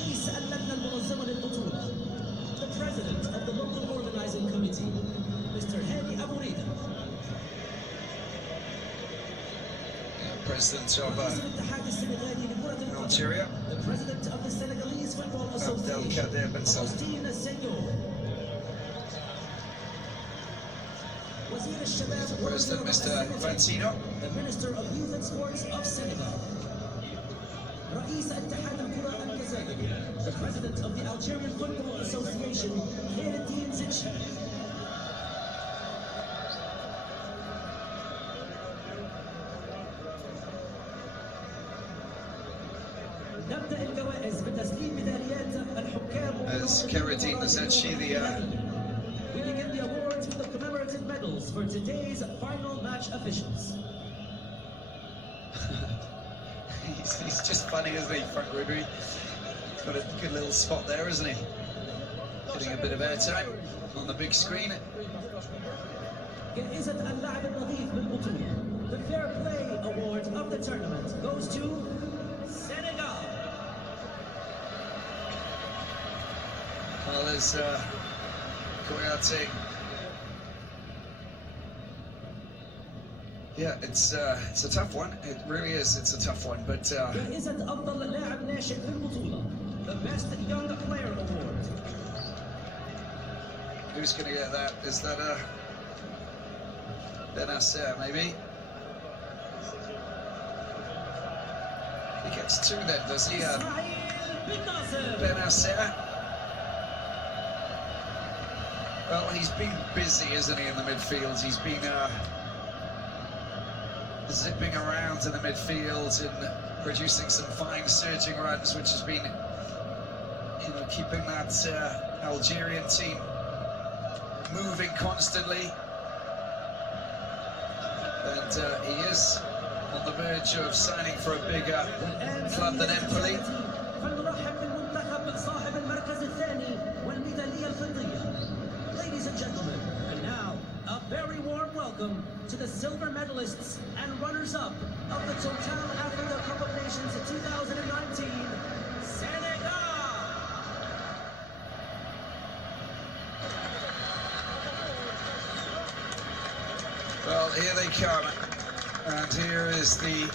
رئيس اللجنة المنظمة للبطولة, the president of the local organizing committee, Mr. Hadi Abu Rida. President of Algeria, the president of the Senegalese Football Association, President Mr. Infantino, the Minister of Youth and Sports of Senegal, the President of the Algerian Football Association, Khairuddin Zitchi. نبدأ الجوائز بتسليم ميداليات الحكام. As Khairuddin Zitchi, We begin the awards with the commemorative medals for today's final match officials. he's just funny, isn't he, Frank Ribery? Got a good little spot there, isn't he? Getting a bit of airtime on the big screen. جائزة اللاعب النظيف بالبطولة. The Fair Play Award of the tournament goes to Senegal. Well, there's Koyate. Yeah, it's a tough one. It really is. It's a tough one, but جائزة أفضل لاعب ناشئ في البطولة. The Best Young Player Award. Who's going to get that? Is that Benacer, maybe? He gets two then, does he? Benacer. Well, he's been busy, isn't he, in the midfield? He's been zipping around in the midfield and producing some fine surging runs, which has been, keeping that Algerian team moving constantly. And he is on the verge of signing for a bigger club than Empoli. Ladies and gentlemen, and now a very warm welcome to the silver medalists and runners-up of the Total Africa Cup of Nations 2019, Senegal! Well, here they come, and here is the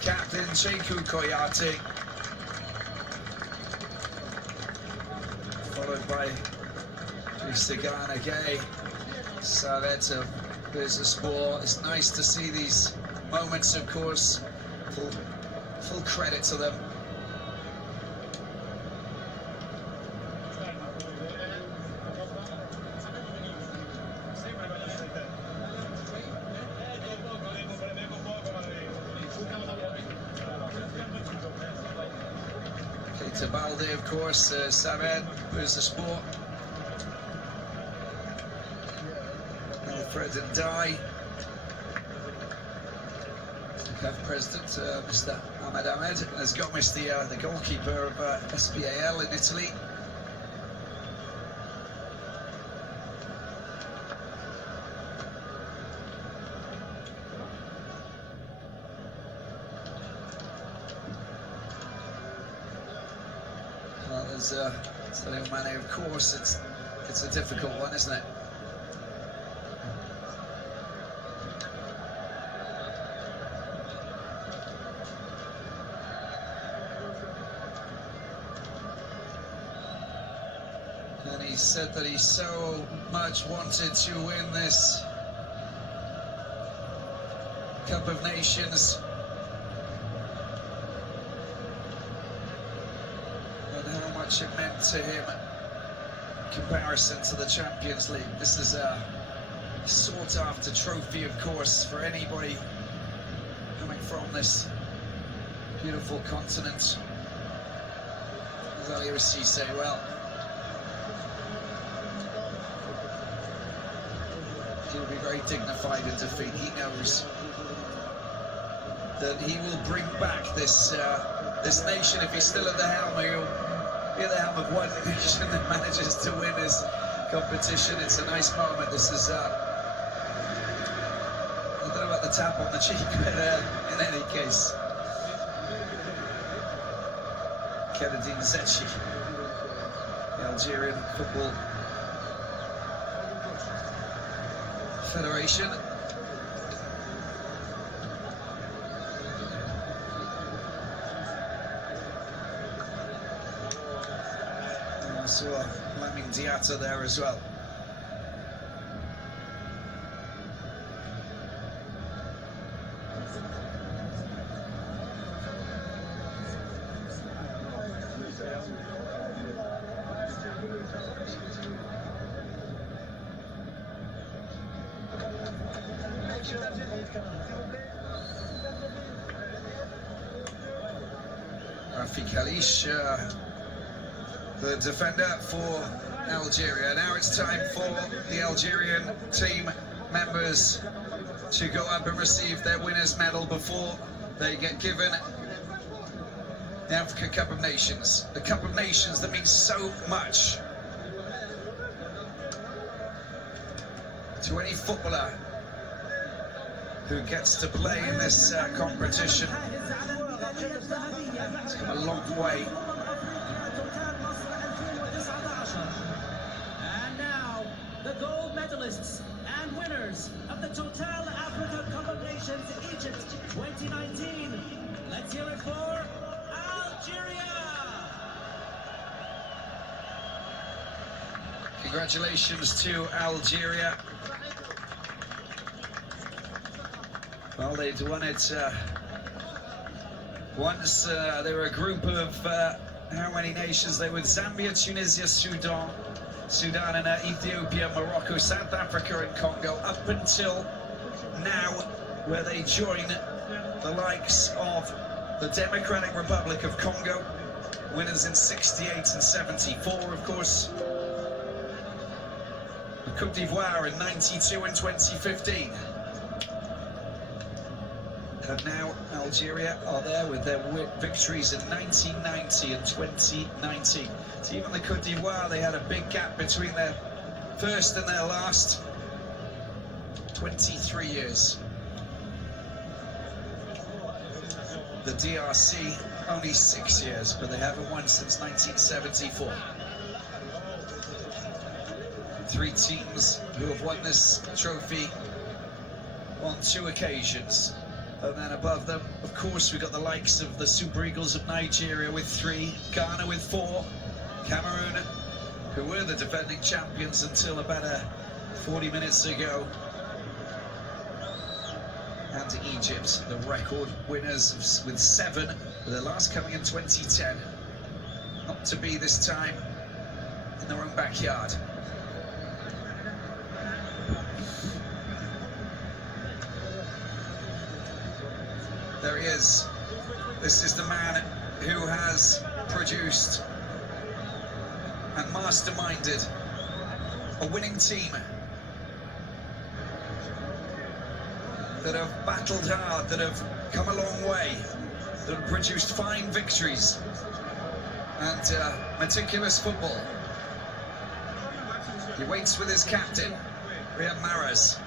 captain, Cheikhou Koyate, followed by Sagana Gay, Savet of Bursaspor. It's nice to see these moments, of course. Full credit to them. Okay, Balde, of course, Savet, Bursaspor. Fred and Dye. We have President Mr. Ahmed Ahmed, and has got the goalkeeper of SPAL in Italy. Well, there's Sadio Mane, of course. It's a difficult one, isn't it? And he said that he so much wanted to win this Cup of Nations. And how much it meant to him in comparison to the Champions League. This is a sought-after trophy, of course, for anybody coming from this beautiful continent. As Ali Rassi say, well, he'll be very dignified in defeat. He knows that he will bring back this this nation. If he's still at the helm, he'll be at the helm of one nation that manages to win this competition. It's a nice moment. This is I don't know about the tap on the cheek, but in any case, Kedadine Zetchi, the Algerian Football Federation. And also Lamin Diatta there as well. Rafi Kalish, the defender for Algeria. Now it's time for the Algerian team members to go up and receive their winner's medal before they get given the African Cup of Nations. The Cup of Nations that means so much to any footballer who gets to play in this competition. It's come a long way. And now, the gold medalists and winners of the Total Africa Cup of Nations Egypt 2019. Let's hear it for Algeria! Congratulations to Algeria. Well, they'd won it once. They were a group of how many nations? They were Zambia, Tunisia, Sudan and Ethiopia, Morocco, South Africa and Congo, up until now, where they join the likes of the Democratic Republic of Congo, winners in 68 and 74, of course. The Côte d'Ivoire in 92 and 2015. And now Algeria are there with their victories in 1990 and 2019. So even the Côte d'Ivoire, they had a big gap between their first and their last. 23 years. The DRC, only 6 years, but they haven't won since 1974. 3 teams who have won this trophy on 2 occasions. And then above them, of course, we've got the likes of the Super Eagles of Nigeria with 3, Ghana with 4, Cameroon, who were the defending champions until about 40 minutes ago, and Egypt, the record winners with 7, with their last coming in 2010. Not to be this time in their own backyard. There he is. This is the man who has produced and masterminded a winning team that have battled hard, that have come a long way, that have produced fine victories and meticulous football. He waits with his captain, Riyad Mahrez.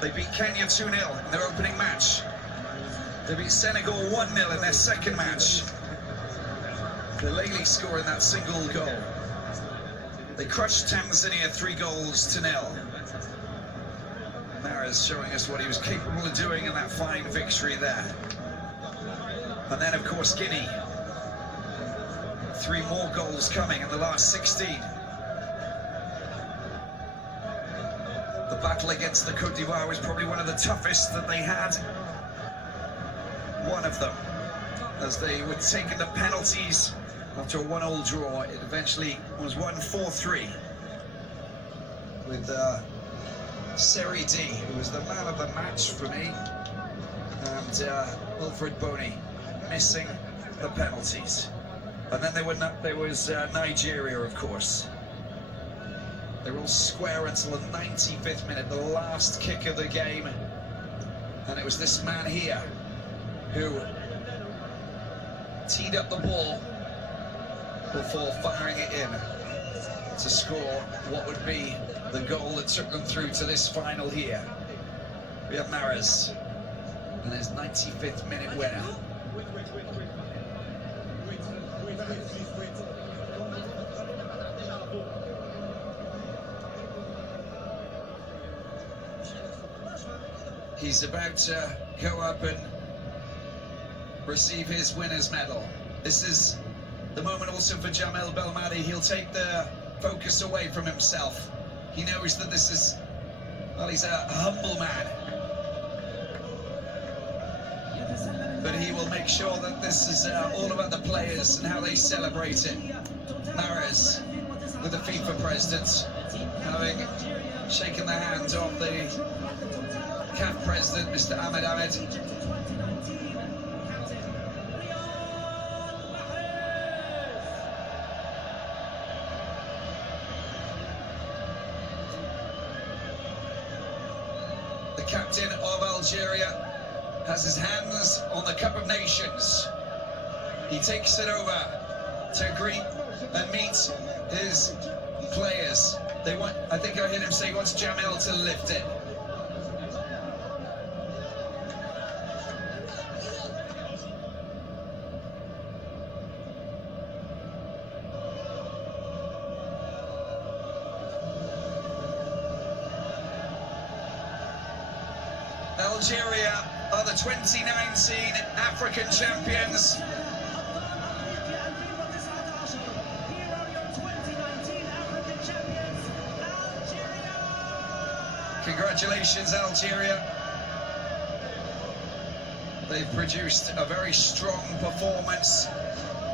They beat Kenya 2-0 in their opening match. They beat Senegal 1-0 in their second match. Delaney scoring that single goal. They crushed Tanzania 3-0. Mahrez showing us what he was capable of doing in that fine victory there. And then, of course, Guinea. 3 more goals coming in the last 16. The battle against the Côte d'Ivoire was probably one of the toughest that they had. One of them, as they were taking the penalties after a 1-1 draw. It eventually was won 4-3 with Seri D, who was the man of the match for me, and Wilfred Boney missing the penalties. And then there was Nigeria, of course. They were all square until the 95th minute, the last kick of the game, and it was this man here who teed up the ball before firing it in to score what would be the goal that took them through to this final here. We have Mahrez and his 95th minute winner. He's about to go up and receive his winner's medal. This is the moment also for Jamel Belmadi. He'll take the focus away from himself. He knows that this is, well, he's a humble man. But he will make sure that this is all about the players and how they celebrate it. Mahrez with the FIFA president, having shaken the hand of the CAF president, Mr. Ahmed Ahmed. The captain of Algeria has his hands on the Cup of Nations. He takes it over to greet and meet his players. They want, I think I heard him say he wants Jamel to lift it. Algeria are the 2019 African champions. Congratulations, Algeria. They've produced a very strong performance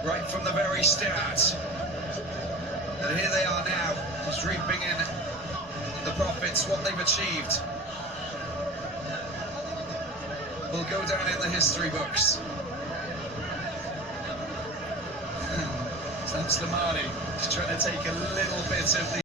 right from the very start. And here they are now, just reaping in the profits, what they've achieved. Will go down in the history books. That's Slimani. He's trying to take a little bit of the